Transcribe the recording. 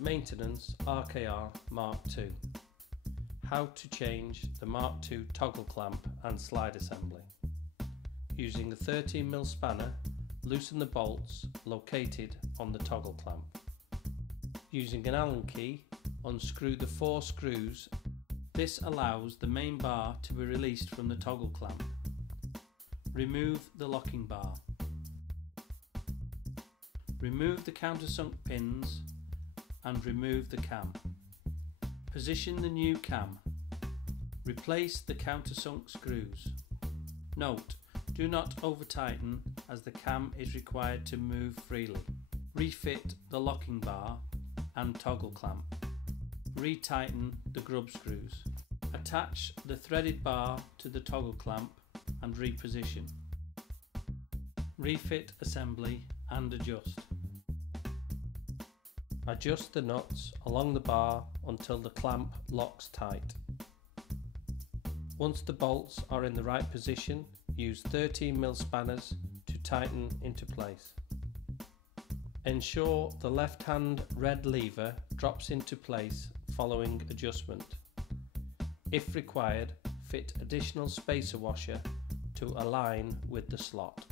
Maintenance RKR MK2. How to change the MK2 toggle clamp and slide assembly. Using a 13mm spanner, loosen the bolts located on the toggle clamp. Using an Allen key, unscrew the 4 screws. This allows the main bar to be released from the toggle clamp. Remove the locking bar. Remove the countersunk pins and remove the cam. Position the new cam. Replace the countersunk screws. Note, do not over tighten as the cam is required to move freely. Refit the locking bar and toggle clamp. Retighten the grub screws. Attach the threaded bar to the toggle clamp and reposition. Refit assembly and adjust. Adjust the nuts along the bar until the clamp locks tight. Once the bolts are in the right position, use 13mm spanners to tighten into place. Ensure the left-hand red lever drops into place following adjustment. If required, fit additional spacer washer to align with the slot.